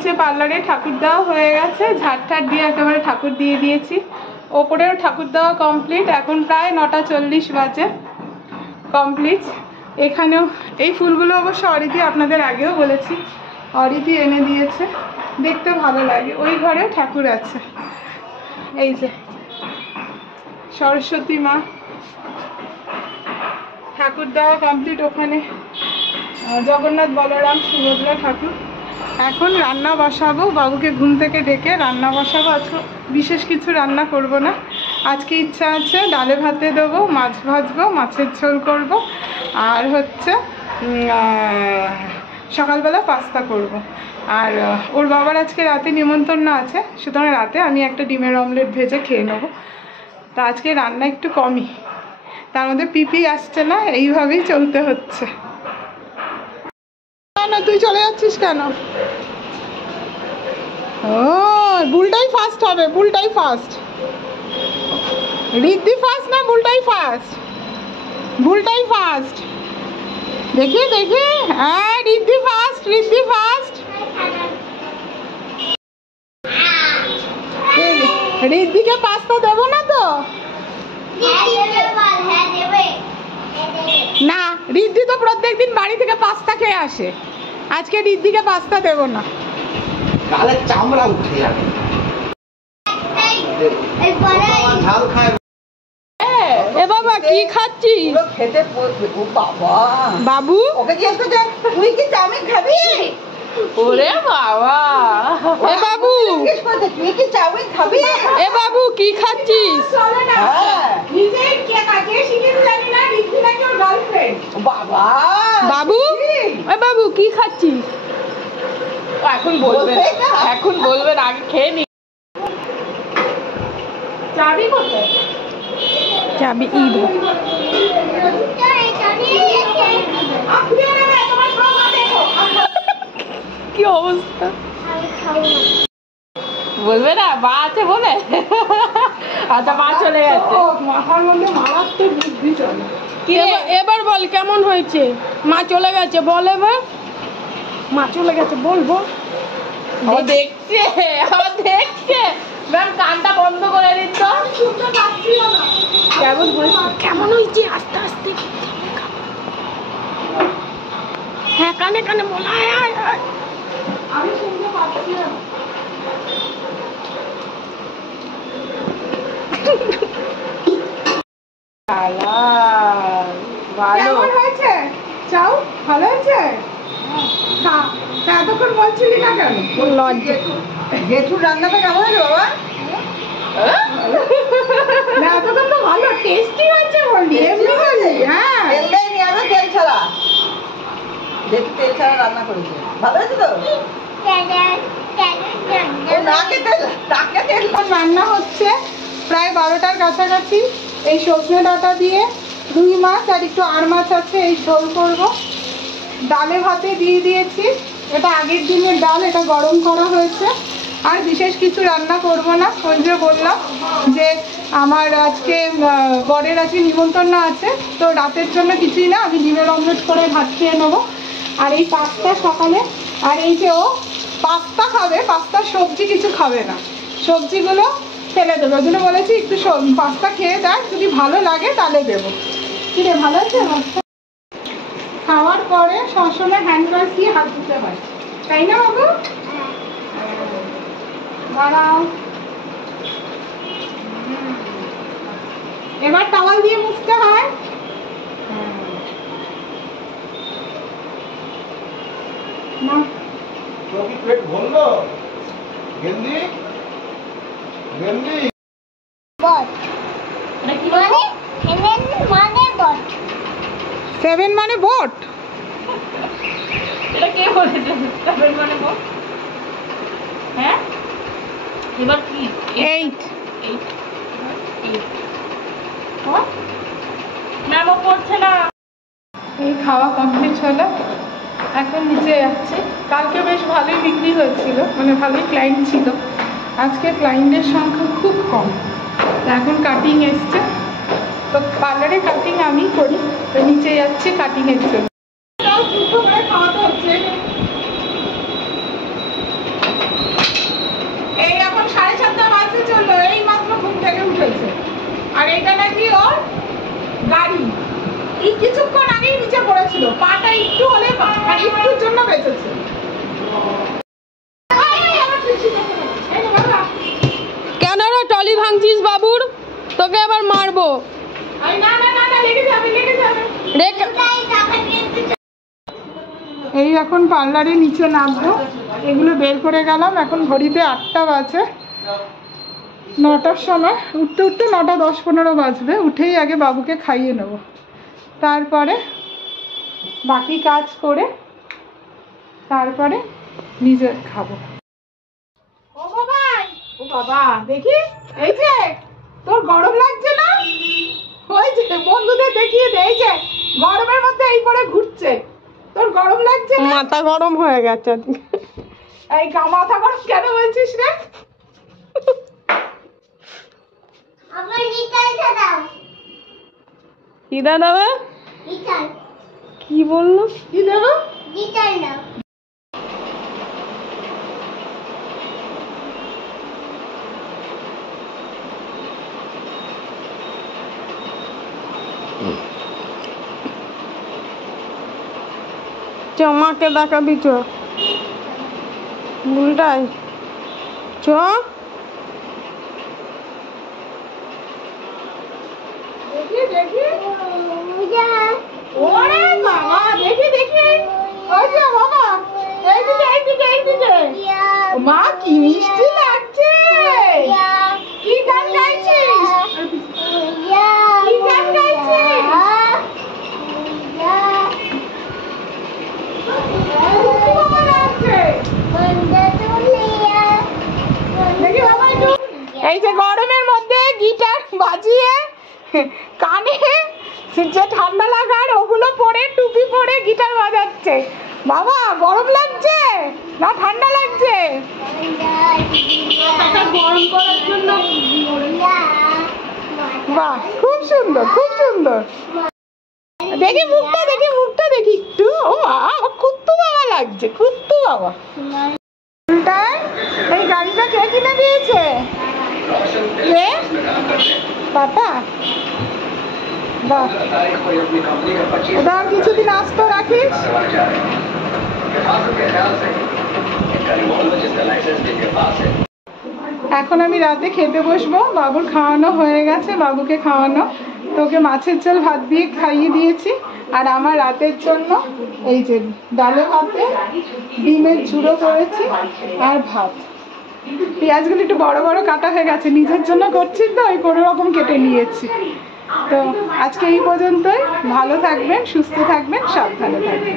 নিচে পার্লারে ঠাকুর দেওয়া হয়ে গেছে, ঝাড় দিয়ে একেবারে ঠাকুর দিয়ে দিয়েছি। ওপরেও ঠাকুর দেওয়া কমপ্লিট, এখন প্রায় 9:40 বাজে, কমপ্লিট। এখানেও এই ফুলগুলো অবশ্য অরিদি, আপনাদের আগেও বলেছি, অরিদি এনে দিয়েছে, দেখতে ভালো লাগে। ওই ঘরেও ঠাকুর আছে, এই যে সরস্বতী মা, ঠাকুর দেওয়া কমপ্লিট। ওখানে জগন্নাথ বলরাম সুভদ্রা ঠাকুর। এখন রান্না বসাবো, বাবুকে ঘুম থেকে ডেকে রান্না বসাবো। আজকে বিশেষ কিছু রান্না করব না, আজকে ইচ্ছা আছে ডালে ভাতে দেবো, মাছ ভাজবো, মাছের ঝোল করব, আর হচ্ছে সকালবেলা পাস্তা করব। আর ওর বাবার আজকে রাতে নিমন্ত্রণ আছে, সুতরাং রাতে আমি একটা ডিমের অমলেট ভেজে খেয়ে নেবো। তা আজকে রান্না একটু কমই, তার মধ্যে পিপি আসছে না, এইভাবেই চলতে হচ্ছে। না তুই চলে যাচ্ছিস কেন? ও বুলটাই ফার্স্ট হবে, বুলটাই ফার্স্ট। রিদ্ধি ফার্স্ট না বুলটাই ফার্স্ট? বুলটাই ফার্স্ট। দেখে দেখে, হ্যাঁ রিদ্ধি ফার্স্ট, রিদ্ধি ফার্স্ট। রিদ্ধিকে পাস্তা দেবো না তো? না, রিদ্ধি তো প্রত্যেকদিন বাড়ি থেকে পাস্তা খেয়ে আসে, আজকে রিদ্ধিকে পাস্তা দেবো না। চামড়া উঠে যাবে। এ বাবা কি খাচ্ছিস? খেতে বাবা বাবু ওকে জিজ্ঞেস করছে তুই কি চাউমিন খাবি? ওরে বাবা, এ বাবু তুই কি চাউমিন খাবি? এ বাবু কি খাচ্ছিস? বাবা বাবু, এ বাবু কি খাচ্ছিস? এখন বলবে, এখন বলবেন, আগে খেয়ে নি। চাবি কোথায়? চাবি ঈদ কি অবস্থা, বলবে না মা আছে বলে? আচ্ছা মা চলে গেছে, মাথার মধ্যে মারাত্মক বুদ্ধি চলে। এবার বল কেমন হয়েছে? মা চলে গেছে বল, এবার মা চলে গেছে বলবো। দেখছে, আমার দেখছে, কানটা বন্ধ করে দিন তো। কেমন হয়েছে? কেমন হয়েছে? আস্তে আস্তে, হ্যাঁ কানে কানে বল। আমি শুনতে পাচ্ছি না। কেমন হয়েছে? চাও ভালো হয়েছে? এতক্ষণ বলছিলি না কেন? জেঠুর রান্নাটা কেমন হয়েছে বাবা? না এতক্ষণ তো ভালো টেস্টি হয়েছে বললি, এমনি বললি? হ্যাঁ তেল ছাড়া, জেঠু তেল ছাড়া রান্না করেছে, ভালো হয়েছে তো? রান্না হচ্ছে প্রায় 12টার কাছাকাছি। এই সজনে ডাঁটা দিয়ে রুই মাছ আর একটু আর মাছ আছে, এই ঝোল করবো। ডালে ভাতে দিয়ে দিয়েছি, এটা আগের দিনের ডাল, এটা গরম করা হয়েছে। আর বিশেষ কিছু রান্না করব না, ওই যে বললাম যে আমার আজকে বরের আজকে নিমন্ত্রণ আছে, তো রাতের জন্য কিছুই না, আমি ডিমের অমলেট করে ভাত খেয়ে নেবো। আর এই পাস্তা সকালে, আর এই যে ও পাস্তা খাবে, পাস্তা সবজি কিছু খাবে না, সবজিগুলো ফেলে দেবে, ওই জন্য বলেছি একটু পাস্তা খেয়ে দেয়, যদি ভালো লাগে তাহলে দেবো। কি রে ভালো আছে? খাওয়ার পরে সবসময় হ্যান্ড ওয়াশ দিয়ে হাত ধুতে হয়, তাই না বাবু? দাঁড়াও, এবার টাওয়াল দিয়ে মুছতে হয়। না পেট ভরলো, গেন্দি গেন্দি বট নাকি মানে? 7 মানে বট? এটা কে বলেছে 7 মানে বট? হ্যাঁ এবার কি 8 ম্যামও পড়ছে না। এই খাওয়া কমপ্লিট হলো, এখন নিচে যাচ্ছে। কালকে বেশ ভালোই বিক্রি হয়েছিল, মানে ভালোই ক্লায়েন্ট ছিল, আজকে ক্লায়েন্টের সংখ্যা খুব কম। এখন কাটিং এসছে, তো পার্লারে কাটিং আমি করি, তো নিচে যাচ্ছি কাটিংয়ের জন্য। খাওয়াতে হচ্ছে এটা নাকি ওর গাড়ি। এই কিছুক্ষণ আগেই নিচে পড়েছিল, পাটা একটু হলে মানে একটুর জন্য বেঁচেছে। কেন রে টলি ভাঙছিস বাবুর? তোকে আবার মারবো। এই এখন পার্লারে নিচে নামবো, এগুলো বের করে গেলাম। এখন ঘড়িতে 8টা বাজে, 9টার সময় উঠতে উঠতে 9টা 10-15 বাজবে। উঠেই আগে বাবুকে খাইয়ে নেব, তারপরে বাকি কাজ করে তারপরে নিজে খাবো। ও বাবা, ও বাবা, দেখি এই যে তোর গরম লাগছে না? ওই যে বন্ধুদের দেখিয়ে দে, এই যে গরমের মধ্যে এই পরে ঘুরছে। তোর গরম লাগছে না? মাথা গরম হয়ে গেছে। এই মাথা গরম কেন বলছিস রে? আমার গিটারটা দাও। কি দাদা? গিটার। কি বললো? কি দেবো? গিটার নাও। মাকে দেখাবি চ, উল্টাই চ। দেখি দেখি। যা। ওরে বাবা, দেখি দেখি। ওই যে বাবা, এইদিকে এইদিকে এইদিকে। মা কি মিষ্টি লাগছে। কি গান গাইছিস? কি গান গাইছিস? খুব ভালো লাগছে। দেখি বাবা একটু। এই যে গরমের মধ্যে গিটার বাজিয়ে কানে যে ঠান্ডা লাগার ওগুলো পরে টুপি পরে গিটার বাজাচ্ছে। বাবা গরম লাগছে না ঠান্ডা লাগছে? গরম করার জন্য। বাহ, খুব সুন্দর খুব সুন্দর। দেখি মুখটা, দেখি মুখটা দেখি একটু। ও কুত্তু বাবা লাগছে, কুত্তু বাবা। এই গাড়িটা কে কিনে দিয়েছে? কে? পাপা? বাহ, এটা আর কিছুদিন আসতো রাখিস। এখন আমি রাতে খেতে বসবো। বাবুর খাওয়ানো হয়ে গেছে, বাবুকে খাওয়ানো। তোকে মাছের ঝোল ভাত দিয়ে খাইয়ে দিয়েছি। আর আমার রাতের জন্য এই যে ডালে ভাতে ডিমের ঝুড়ো করেছি আর ভাত। পেঁয়াজগুলো একটু বড় বড় কাটা হয়ে গেছে, নিজের জন্য করছি তো ওই কোনো রকম কেটে নিয়েছি। তো আজকে এই পর্যন্তই। ভালো থাকবেন, সুস্থ থাকবেন, সাবধানে থাকবেন।